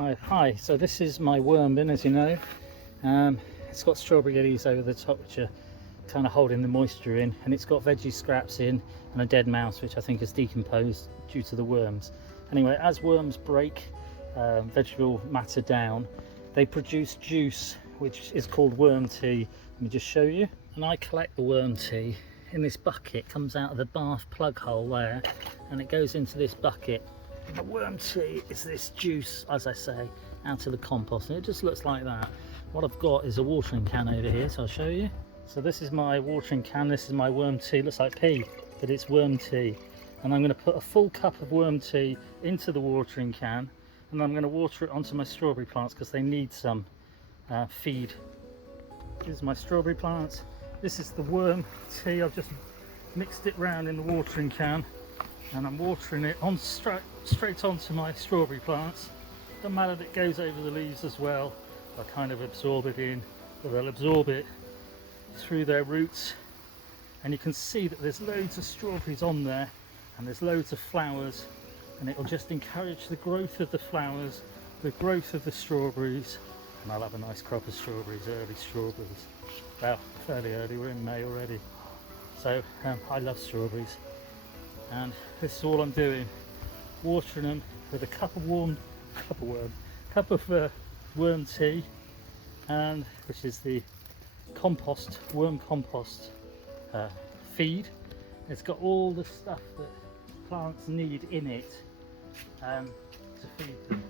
Hi. So this is my worm bin, as you know. It's got strawberry leaves over the top, which are kind of holding the moisture in, and it's got veggie scraps in and a dead mouse, which I think has decomposed due to the worms. Anyway, as worms break vegetable matter down, they produce juice, which is called worm tea. Let me just show you. And I collect the worm tea in this bucket. Comes out of the bath plug hole there, and it goes into this bucket. The worm tea is this juice, as I say, out of the compost, and it just looks like that. What I've got is a watering can over here, so I'll show you. So this is my watering can, this is my worm tea. Looks like pea, but it's worm tea. And I'm going to put a full cup of worm tea into the watering can, and I'm going to water it onto my strawberry plants because they need some feed. Here's my strawberry plants. This is the worm tea. I've just mixed it round in the watering can, and I'm watering it on straight onto my strawberry plants. Doesn't matter that it goes over the leaves as well. I kind of absorb it in, but they'll absorb it through their roots. And you can see that there's loads of strawberries on there, and there's loads of flowers, and it will just encourage the growth of the flowers, the growth of the strawberries, and I'll have a nice crop of strawberries, early strawberries. Well, fairly early, we're in May already. So I love strawberries, and this is all I'm doing, watering them with a cup of worm tea, and which is the compost, worm compost feed. It's got all the stuff that plants need in it to feed them.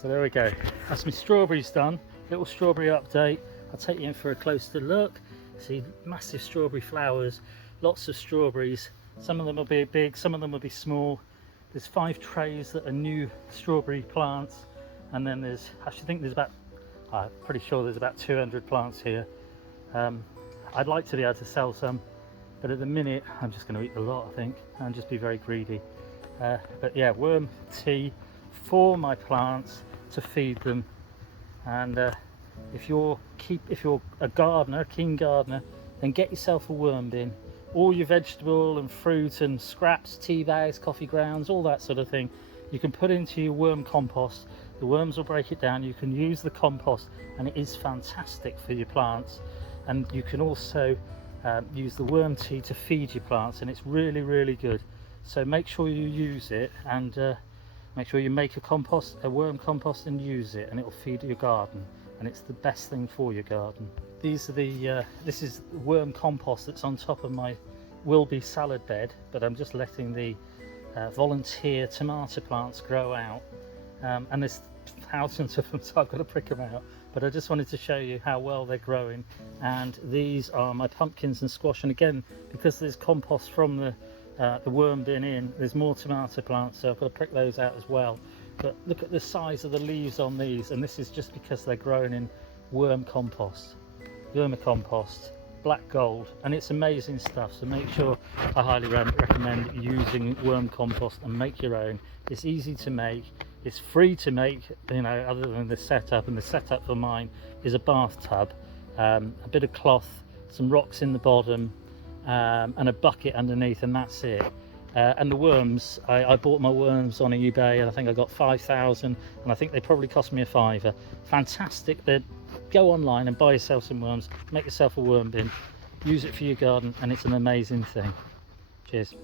So there we go, that's my strawberries done. Little strawberry update. I'll take you in for a closer look. See massive strawberry flowers, lots of strawberries. Some of them will be big, some of them will be small. There's 5 trays that are new strawberry plants, and then there's, I should think there's about, I'm pretty sure there's about 200 plants here. I'd like to be able to sell some, but at the minute I'm just going to eat the lot, I think, and just be very greedy. But yeah, worm tea for my plants to feed them. And if you're a gardener, a keen gardener, then get yourself a worm bin. All your vegetable and fruit and scraps, tea bags, coffee grounds, all that sort of thing, you can put into your worm compost. The worms will break it down. You can use the compost, and it is fantastic for your plants. And you can also use the worm tea to feed your plants, and it's really, really good. So make sure you use it, and make sure you make a worm compost and use it, and it will feed your garden, and it's the best thing for your garden. These are this is worm compost that's on top of my will-be salad bed, but I'm just letting the volunteer tomato plants grow out, and there's thousands of them, so I've got to prick them out. But I just wanted to show you how well they're growing. And these are my pumpkins and squash, and again, because there's compost from the worm bin in, there's more tomato plants, so I've got to prick those out as well. But look at the size of the leaves on these, and this is just because they're grown in worm compost, vermicompost, black gold, and it's amazing stuff. So make sure, I highly recommend using worm compost and make your own. It's easy to make, it's free to make, you know, other than the setup. And the setup for mine is a bathtub, a bit of cloth, some rocks in the bottom, and a bucket underneath, and that's it. And the worms, I bought my worms on eBay, and I think I got 5,000, and I think they probably cost me a £5. Fantastic. Go online and buy yourself some worms, make yourself a worm bin, use it for your garden, and it's an amazing thing. Cheers.